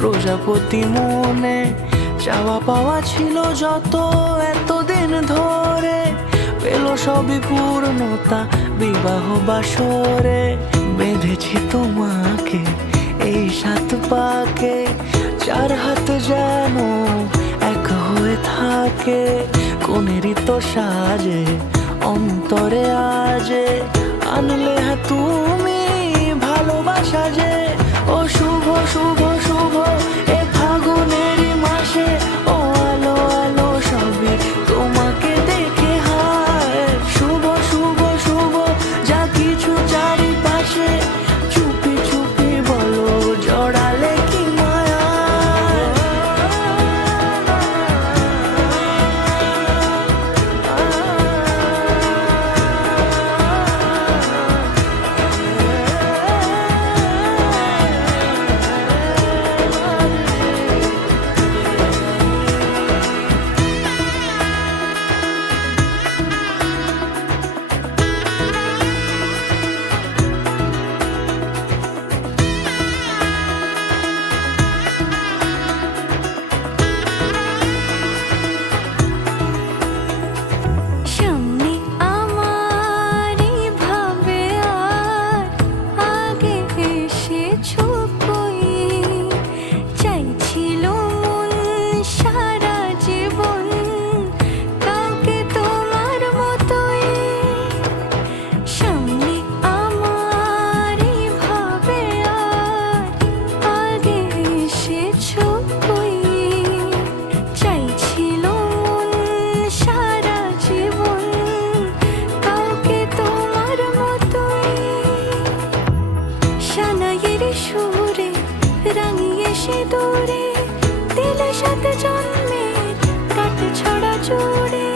প্রজাপতি মনে চাওয়া পাওয়া ছিল যত এতদিন ধরে, পেল সবই পূর্ণতা বিবাহ বাসরে। বেঁধেছি তোমাকে এই 7 পাকে, 4 হাত যেন এক হয়ে থাকে। কোনেরই তো সাজে অন্তরে আজে, আনলে তুমি ভালোবাসা যে। ও শুভ শুভ শুভ এ ফাগুনেরই মাসে, ও আলো আলো সবই তোমাকে দেখে হায়। শুভ শুভ শুভ যা কিছু চারিপাশে, চুপি চুপি বলো জড়ালে কি মায়া। সুরে রাঙিয়ে সে দূরে দিলে 7 জন্মের কাট ছড়া জোড়ে।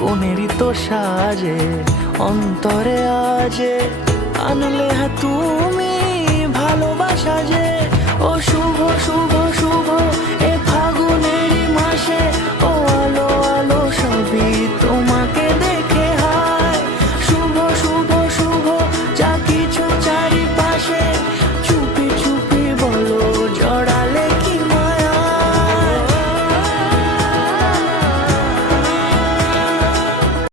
কোনেরই তো সাজে অন্তরে আজে, আনলে তুমি ভালোবাসা যে। ও শুভ শুভ শুভ এ ফাগুনেরই মাসে,